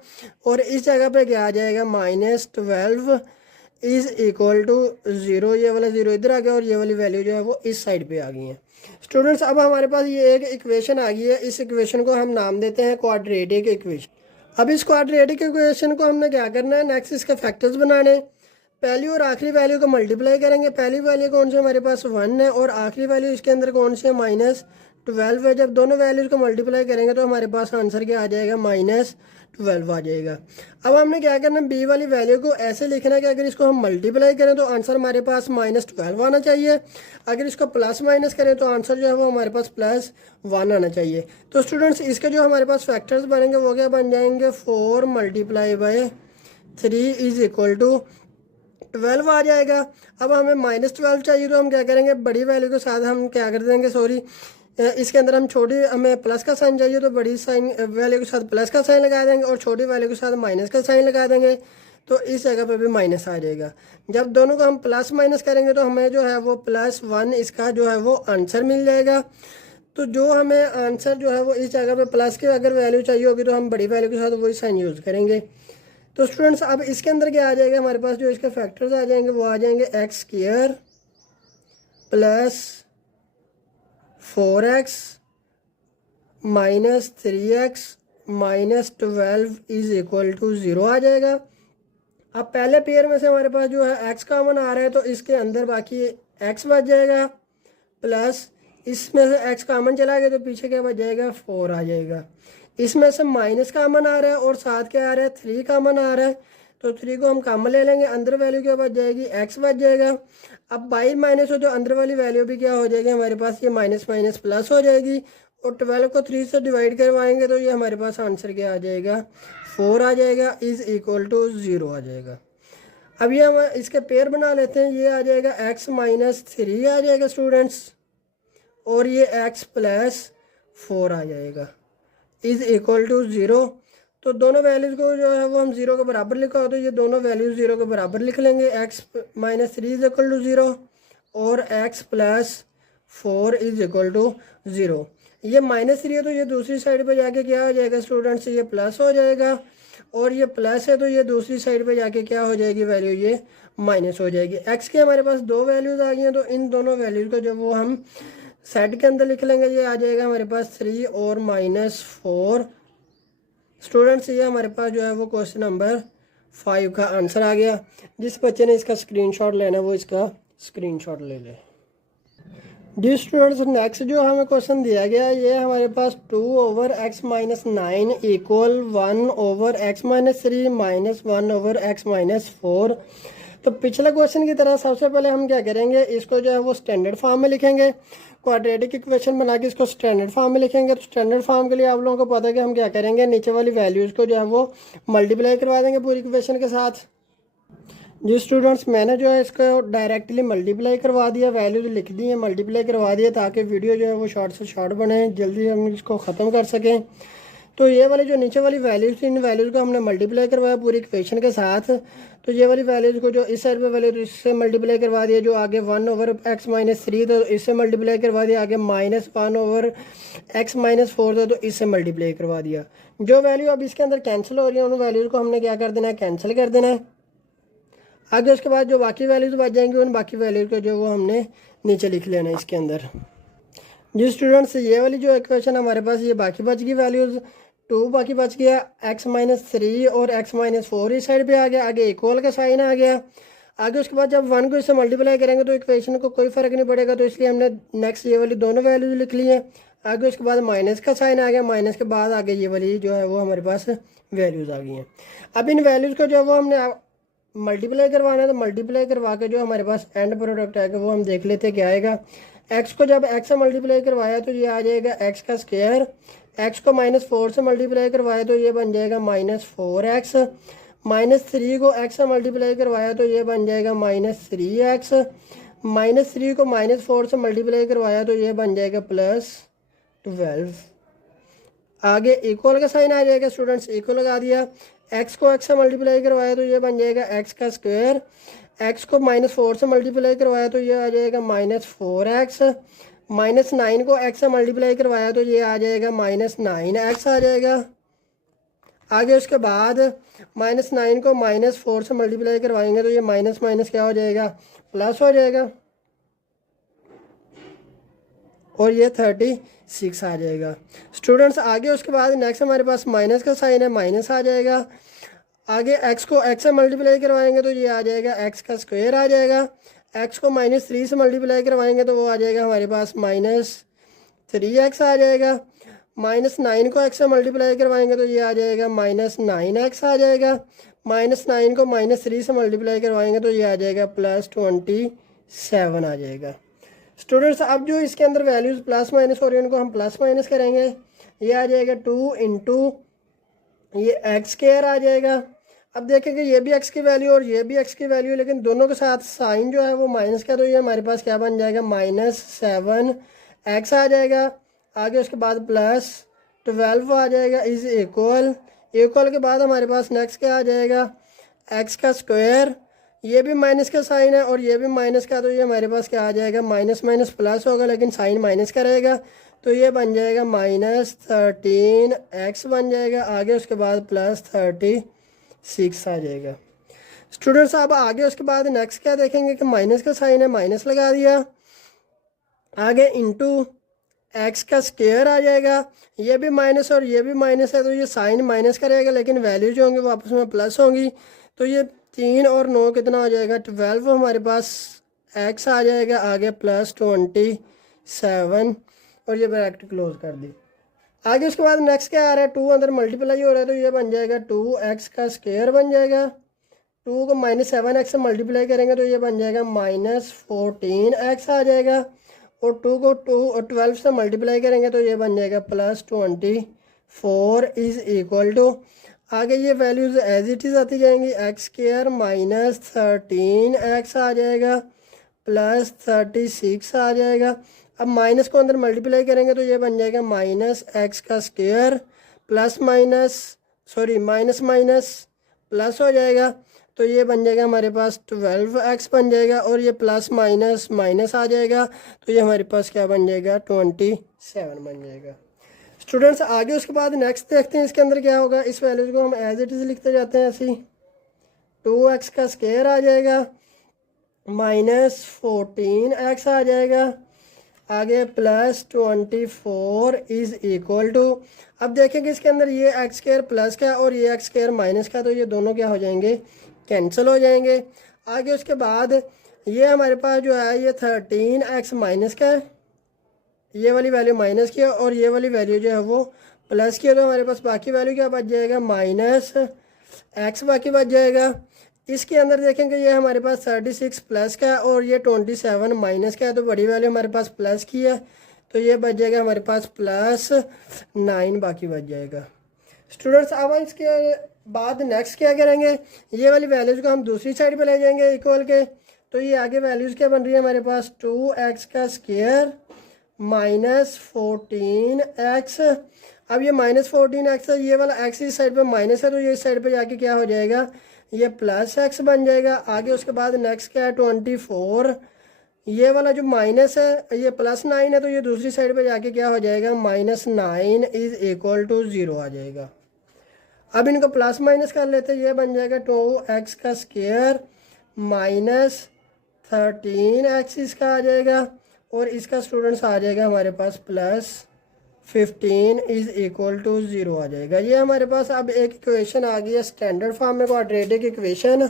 और इस जगह पे क्या आ जाएगा, माइनस 12 इज़ इक्वल टू 0, ये वाला 0 इधर आ गया और ये वाली वैल्यू जो है वो इस साइड पे आ गई है। स्टूडेंट्स अब हमारे पास ये एक इक्वेशन आ गई है, इस इक्वेशन को हम नाम देते हैं क्वाड्रेटिक इक्वेशन। अब इस क्वाड्रेटिक इक्वेशन को हमने क्या करना है, नेक्स्ट इसके फैक्टर्स बनाने। पहली और आखिरी वैल्यू को मल्टीप्लाई करेंगे। पहली वैल्यू कौन सी हमारे पास 1 है और आखिरी वैल्यू इसके अंदर कौन सी है -12 है। जब दोनों वैल्यूज़ को मल्टीप्लाई करेंगे तो हमारे पास आंसर क्या आ जाएगा, -12 आ जाएगा। अब हमने क्या करना है, बी वाली वैल्यू को ऐसे लिखना है कि अगर इसको हम मल्टीप्लाई करें तो आंसर हमारे पास -12 आना चाहिए, अगर इसको प्लस माइनस करें तो आंसर जो है वो हमारे पास +1 आना चाहिए। तो स्टूडेंट्स इसके जो हमारे पास फैक्टर्स बनेंगे वो क्या बन जाएंगे, 4 × 3 इज इक्वल टू 12 आ जाएगा। अब हमें -12 चाहिए तो हम क्या करेंगे, बड़ी वैल्यू के साथ हम क्या कर देंगे, सॉरी इसके अंदर हम छोटी, हमें प्लस का साइन चाहिए तो बड़ी साइन वैल्यू के साथ प्लस का साइन लगा देंगे और छोटी वैल्यू के साथ माइनस का साइन लगा देंगे, तो इस जगह पे भी माइनस आ जाएगा। जब दोनों को हम प्लस माइनस करेंगे तो हमें जो है वो +1 इसका जो है वो आंसर मिल जाएगा। तो जो हमें आंसर जो है वो इस जगह पे प्लस की अगर वैल्यू चाहिए होगी तो हम बड़ी वैल्यू के साथ वही साइन यूज़ करेंगे। तो स्टूडेंट्स अब इसके अंदर क्या आ जाएगा, हमारे पास जो इसके फैक्टर्स आ जाएंगे वो आ जाएंगे x² + 4x -3x -12 is equal to 0 आ जाएगा। अब पहले पेयर में से हमारे पास जो है x कॉमन आ रहा है तो इसके अंदर बाकी x बच जाएगा, प्लस इसमें से x कॉमन चला गया तो पीछे क्या बच जाएगा, 4 आ जाएगा। इसमें से माइनस कॉमन आ रहा है और साथ क्या आ रहा है, 3 कॉमन आ रहा है, तो 3 को हम कॉमन ले लेंगे, अंदर वैल्यू क्या बच जाएगी, x बच जाएगा। अब बाई माइनस हो तो अंदर वाली वैल्यू भी क्या हो जाएगी हमारे पास, ये माइनस माइनस प्लस हो जाएगी और 12 को 3 से डिवाइड करवाएंगे तो ये हमारे पास आंसर क्या आ जाएगा, 4 आ जाएगा, इज़ इक्वल टू 0 आ जाएगा। अब ये हम इसके पेयर बना लेते हैं, ये आ जाएगा x -3 आ जाएगा स्टूडेंट्स और ये x + 4 आ जाएगा, इज़ इक्वल टू 0। तो दोनों वैल्यूज़ को जो है वो हम 0 के बराबर लिखा हो तो ये दोनों वैल्यूज़ 0 के बराबर लिख लेंगे, x -3 इज इक्वल टू 0 और x + 4 इज इक्वल टू 0। ये -3 है तो ये दूसरी साइड पे जाके क्या हो जाएगा स्टूडेंट्स, ये प्लस हो जाएगा और ये प्लस है तो ये दूसरी साइड पे जाके क्या हो जाएगी वैल्यू, ये माइनस हो जाएगी। x के हमारे पास 2 वैल्यूज़ आ गई हैं तो इन दोनों वैल्यूज़ को जब वो हम सेट के अंदर लिख लेंगे, ये आ जाएगा हमारे पास 3 और -4। स्टूडेंट्स ये हमारे पास जो है वो क्वेश्चन नंबर 5 का आंसर आ गया। जिस बच्चे ने इसका स्क्रीनशॉट लेना है वो इसका स्क्रीनशॉट ले ले। जी स्टूडेंट्स नेक्स्ट जो हमें क्वेश्चन दिया गया ये हमारे पास 2/x - 9 = 1/x - 3 - 1/x - 4। तो पिछले क्वेश्चन की तरह सबसे पहले हम क्या करेंगे, इसको जो है वो स्टैंडर्ड फॉर्म में लिखेंगे, क्वाड्रेटिक इक्वेशन बना के इसको स्टैंडर्ड फॉर्म में लिखेंगे। तो स्टैंडर्ड फॉर्म के लिए आप लोगों को पता है कि हम क्या करेंगे, नीचे वाली वैल्यूज़ को जो है वो मल्टीप्लाई करवा देंगे पूरी इक्वेशन के साथ। जी स्टूडेंट्स मैंने जो है इसको डायरेक्टली मल्टीप्लाई करवा दिया, वैल्यूज लिख दी है, मल्टीप्लाई करवा दिया ताकि वीडियो जो है वो शॉर्ट से शॉर्ट बने, जल्दी हम इसको ख़त्म कर सकें। तो ये वाली जो नीचे वाली वैल्यूज़ थी इन वैल्यूज़ को हमने मल्टीप्लाई करवाया पूरी इक्वेशन के साथ। तो ये वाली वैल्यूज़ को जो इस साइड पे वैल्यू इससे मल्टीप्लाई करवा दिया, जो आगे 1/x - 3 तो इससे मल्टीप्लाई करवा दिया, आगे -1/x - 4 था तो इससे मल्टीप्लाई करवा दिया। जो वैल्यू अब इसके अंदर कैंसिल हो रही है उन वैल्यूज़ को हमने क्या कर देना है, कैंसिल कर देना है। आगे उसके बाद जो बाकी वैल्यूज़ बच जाएंगी उन बाकी वैल्यूज़ को जो वो हमने नीचे लिख लेना है इसके अंदर। जी स्टूडेंट्स ये वाली जो इक्वेशन हमारे पास ये बाकी बच गई वैल्यूज़, 2 बाकी बच गया, x - 3 और x - 4 इस साइड पे आ गया, आगे इक्वल का साइन आ गया। आगे उसके बाद जब 1 को इससे मल्टीप्लाई करेंगे तो इक्वेशन को कोई फ़र्क नहीं पड़ेगा, तो इसलिए हमने नेक्स्ट ये वाली दोनों वैल्यूज़ लिख ली हैं। आगे उसके बाद माइनस का साइन आ गया, माइनस के बाद आगे ये वाली जो है वो हमारे पास वैल्यूज़ आ गई हैं। अब इन वैल्यूज़ को जो वो हमने मल्टीप्लाई करवाना है तो मल्टीप्लाई करवा के जो हमारे पास एंड प्रोडक्ट आएगा वो हम देख लेते हैं क्या आएगा। x को जब x से मल्टीप्लाई करवाया तो ये आ जाएगा x का स्क्वायर, x को -4 से मल्टीप्लाई करवाया तो ये बन जाएगा -4x, -3 को x से मल्टीप्लाई करवाया तो ये बन जाएगा -3x, -3 को -4 से मल्टीप्लाई करवाया तो ये बन जाएगा +12। आगे इक्वल का साइन आ जाएगा स्टूडेंट्स, इक्वल लगा दिया। x को x से मल्टीप्लाई करवाया तो ये बन जाएगा x का स्क्वायर, x को -4 से मल्टीप्लाई करवाया तो ये आ जाएगा -4x, -9 को x से मल्टीप्लाई करवाया तो ये आ जाएगा -9x आ जाएगा। आगे उसके बाद -9 को -4 से मल्टीप्लाई करवाएंगे तो ये माइनस माइनस क्या हो जाएगा, प्लस हो जाएगा, और ये 36 आ जाएगा। स्टूडेंट्स आगे उसके बाद नेक्स्ट हमारे पास माइनस का साइन है, माइनस आ जाएगा। आगे x को x से मल्टीप्लाई करवाएंगे तो ये आ जाएगा x का स्क्वायर आ जाएगा। x को -3 से मल्टीप्लाई करवाएंगे तो वो आ जाएगा हमारे पास -3x आ जाएगा। -9 को x से मल्टीप्लाई करवाएंगे तो ये आ जाएगा -9x आ जाएगा। -9 को -3 से मल्टीप्लाई करवाएंगे तो ये आ जाएगा +27 आ जाएगा। स्टूडेंट्स अब जो इसके अंदर वैल्यूज़ प्लस माइनस हो रही है उनको हम प्लस माइनस करेंगे। ये आ जाएगा 2 इंटू ये एक्स स्क्वायर आ जाएगा। अब देखेंगे ये भी x की वैल्यू और ये भी x की वैल्यू, लेकिन दोनों के साथ साइन जो है वो माइनस का, तो ये हमारे पास क्या बन जाएगा -7x आ जाएगा। आगे उसके बाद +12 आ जाएगा इज इक्वल के बाद हमारे पास नेक्स्ट क्या आ जाएगा, x का स्क्वायर, ये भी माइनस का साइन है और ये भी माइनस का, तो ये हमारे पास क्या आ जाएगा, माइनस माइनस प्लस होगा लेकिन साइन माइनस का रहेगा, तो ये बन जाएगा -13x बन जाएगा। आगे उसके बाद +36 आ जाएगा। स्टूडेंट्स अब आगे उसके बाद नेक्स्ट क्या देखेंगे कि माइनस का साइन है, माइनस लगा दिया। आगे इंटू x का स्क्वायर आ जाएगा, ये भी माइनस और ये भी माइनस है, तो ये साइन माइनस का रहेगा लेकिन वैल्यू जो होंगी वो आपस में प्लस होंगी, तो ये 3 और 9 कितना हो जाएगा, 12 हमारे पास x आ जाएगा। आगे +27 और ये ब्रैकेट क्लोज कर दी। आगे उसके बाद नेक्स्ट क्या आ रहा है, 2 अंदर मल्टीप्लाई हो रहा है तो ये बन जाएगा 2x का स्क्वायर बन जाएगा। 2 को -7x से मल्टीप्लाई करेंगे तो ये बन जाएगा -14x आ जाएगा, और 2 को 12 से मल्टीप्लाई करेंगे तो ये बन जाएगा +24 इज इक्वल टू, आगे ये वैल्यूज एज इट इज़ आती जाएंगी, x स्क्वायर -13x आ जाएगा +36 आ जाएगा। अब माइनस को अंदर मल्टीप्लाई करेंगे तो ये बन जाएगा -x का स्क्वायर माइनस माइनस प्लस हो जाएगा, तो ये बन जाएगा हमारे पास 12x बन जाएगा, और ये प्लस माइनस माइनस आ जाएगा तो ये हमारे पास क्या बन जाएगा, 27 बन जाएगा। स्टूडेंट्स आगे उसके बाद नेक्स्ट देखते हैं इसके अंदर क्या होगा। इस वैल्यूज को हम एज इट इज़ लिखते जाते हैं ऐसे, 2x का स्क्वायर आ जाएगा -14x आ जाएगा। आगे +24 इज इक्वल टू, अब देखेंगे इसके अंदर ये x स्क्वायर प्लस का और ये x स्क्वायर माइनस का, तो ये दोनों क्या हो जाएंगे, कैंसिल हो जाएंगे। आगे उसके बाद ये हमारे पास जो है ये 13x माइनस का है, ये वाली वैल्यू माइनस की है और ये वाली वैल्यू जो है वो प्लस की है, तो हमारे पास बाकी वैल्यू क्या बच जाएगा, -x बाकी बच जाएगा। इसके अंदर देखेंगे ये हमारे पास 36 प्लस का है और ये 27 माइनस का है, तो बड़ी वैल्यू हमारे पास प्लस की है, तो ये बच जाएगा हमारे पास +9 बाकी बच जाएगा। स्टूडेंट्स अब इसके बाद नेक्स्ट क्या करेंगे, ये वाली वैल्यूज़ को हम दूसरी साइड पे ले जाएंगे इक्वल के, तो ये आगे वैल्यूज़ क्या बन रही है हमारे पास, 2x का स्क्वायर -14x। अब ये -14x है, ये वाला x इस साइड पे माइनस है तो ये इस साइड पे जाके क्या हो जाएगा, ये +x बन जाएगा। आगे उसके बाद नेक्स्ट क्या है 24, ये वाला जो माइनस है ये +9 है तो ये दूसरी साइड पे जाके क्या हो जाएगा, -9 इज इक्वल टू 0 आ जाएगा। अब इनको प्लस माइनस कर लेते हैं, ये बन जाएगा 2x का स्क्वायर -13x इसका आ जाएगा, और इसका स्टूडेंट्स आ जाएगा हमारे पास +15 इज इक्वल टू 0 आ जाएगा। ये हमारे पास अब एक इक्वेशन आ गई है स्टैंडर्ड फॉर्म में, क्वाड्रेटिक इक्वेशन।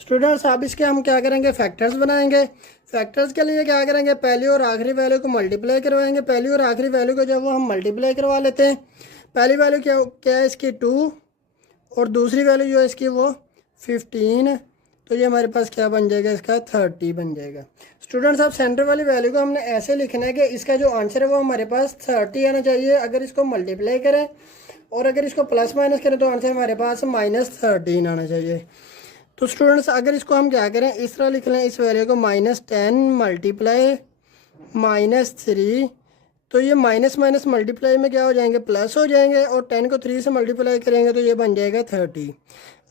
स्टूडेंट्स अब इसके हम क्या करेंगे, फैक्टर्स बनाएंगे। फैक्टर्स के लिए क्या करेंगे, पहली और आखिरी वैल्यू को मल्टीप्लाई करवाएंगे। पहली और आखिरी वैल्यू को जब वो हम मल्टीप्लाई करवा लेते हैं, पहली वैल्यू क्या है इसकी 2 और दूसरी वैल्यू जो है इसकी वो 15, तो ये हमारे पास क्या बन जाएगा, इसका 30 बन जाएगा। स्टूडेंट्स अब सेंटर वाली वैल्यू को हमने ऐसे लिखना है कि इसका जो आंसर है वो हमारे पास 30 आना चाहिए अगर इसको मल्टीप्लाई करें, और अगर इसको प्लस माइनस करें तो आंसर हमारे पास -13 आना चाहिए। तो स्टूडेंट्स अगर इसको हम क्या करें, इस तरह लिख लें इस वैल्यू को, -10 मल्टीप्लाई -3, तो ये माइनस माइनस मल्टीप्लाई में क्या हो जाएंगे, प्लस हो जाएंगे, और 10 को 3 से मल्टीप्लाई करेंगे तो ये बन जाएगा 30।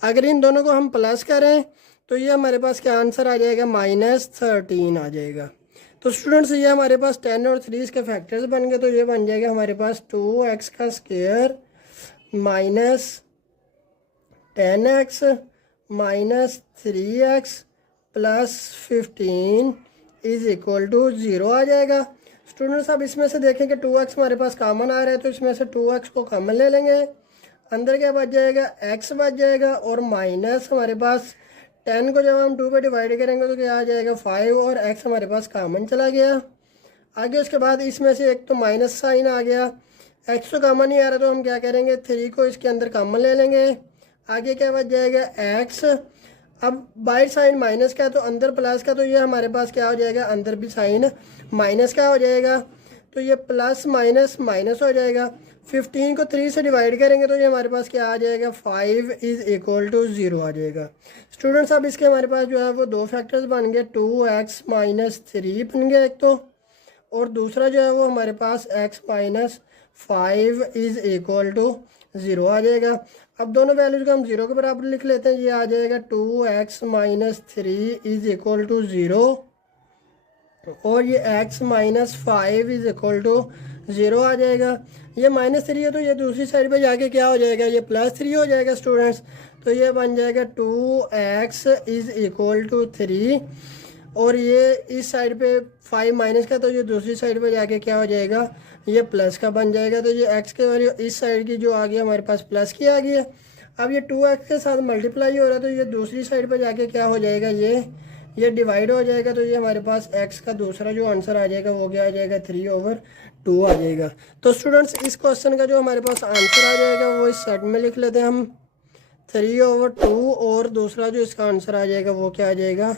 अगर इन दोनों को हम प्लस करें तो ये हमारे पास क्या आंसर आ जाएगा, -13 आ जाएगा। तो स्टूडेंट्स ये हमारे पास 10 और 3 के फैक्टर्स बन गए, तो ये बन जाएगा हमारे पास 2x का square minus 10x minus 3x plus 15 is equal to 0 आ जाएगा। स्टूडेंट्स अब इसमें से देखें कि 2x हमारे पास कॉमन आ रहा है, तो इसमें से 2x को कॉमन ले लेंगे। अंदर क्या बच जाएगा, x बच जाएगा, और माइनस हमारे पास 10 को जब हम 2 पे डिवाइड करेंगे तो क्या आ जाएगा 5, और x हमारे पास कॉमन चला गया। आगे उसके बाद इसमें से एक तो माइनस साइन आ गया, x तो कॉमन नहीं आ रहा, तो हम क्या करेंगे 3 को इसके अंदर कॉमन ले लेंगे। आगे क्या बच जाएगा x। अब बाहर साइन माइनस का तो अंदर प्लस का, तो ये हमारे पास क्या हो जाएगा, अंदर भी साइन माइनस का हो जाएगा, तो ये प्लस माइनस माइनस हो जाएगा। 15 को 3 से डिवाइड करेंगे तो ये हमारे पास क्या आ जाएगा, 5 इज इक्वल टू 0 आ जाएगा। स्टूडेंट्स अब इसके हमारे पास जो है वो दो फैक्टर्स बन गए, 2x माइनस 3 बन गया एक तो, और दूसरा जो है वो हमारे पास x minus 5 is equal to 0 आ जाएगा। अब दोनों वैल्यूज को हम 0 के बराबर लिख लेते हैं। ये आ जाएगा 2x minus 3 is equal to 0, और ये x minus 5 is equal to 0 आ जाएगा। ये -3 है तो ये दूसरी साइड पे जाके क्या हो जाएगा, ये +3 हो जाएगा स्टूडेंट्स। तो ये बन जाएगा 2x इज इक्वल टू 3, और ये इस साइड पे 5 माइनस का, तो ये दूसरी साइड पे जाके क्या हो जाएगा, ये प्लस का बन जाएगा। तो ये x के वैल्यू इस साइड की जो आ गया हमारे पास प्लस की आ गई है। अब ये 2x के साथ मल्टीप्लाई हो रहा है, तो ये दूसरी साइड पे जाके क्या हो जाएगा, ये डिवाइड हो जाएगा। तो ये हमारे पास x का दूसरा जो आंसर आ जाएगा वो क्या आ जाएगा, 3/2 आ जाएगा। तो स्टूडेंट्स इस क्वेश्चन का जो हमारे पास आंसर आ जाएगा वो इस सेट में लिख लेते हैं हम, 3/2, और दूसरा जो इसका आंसर आ जाएगा वो क्या आ जाएगा,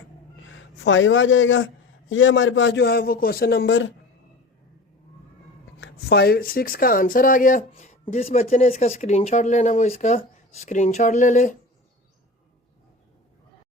5 आ जाएगा। ये हमारे पास जो है वो क्वेश्चन नंबर 6 का आंसर आ गया। जिस बच्चे ने इसका स्क्रीनशॉट लेना वो इसका स्क्रीनशॉट ले ले।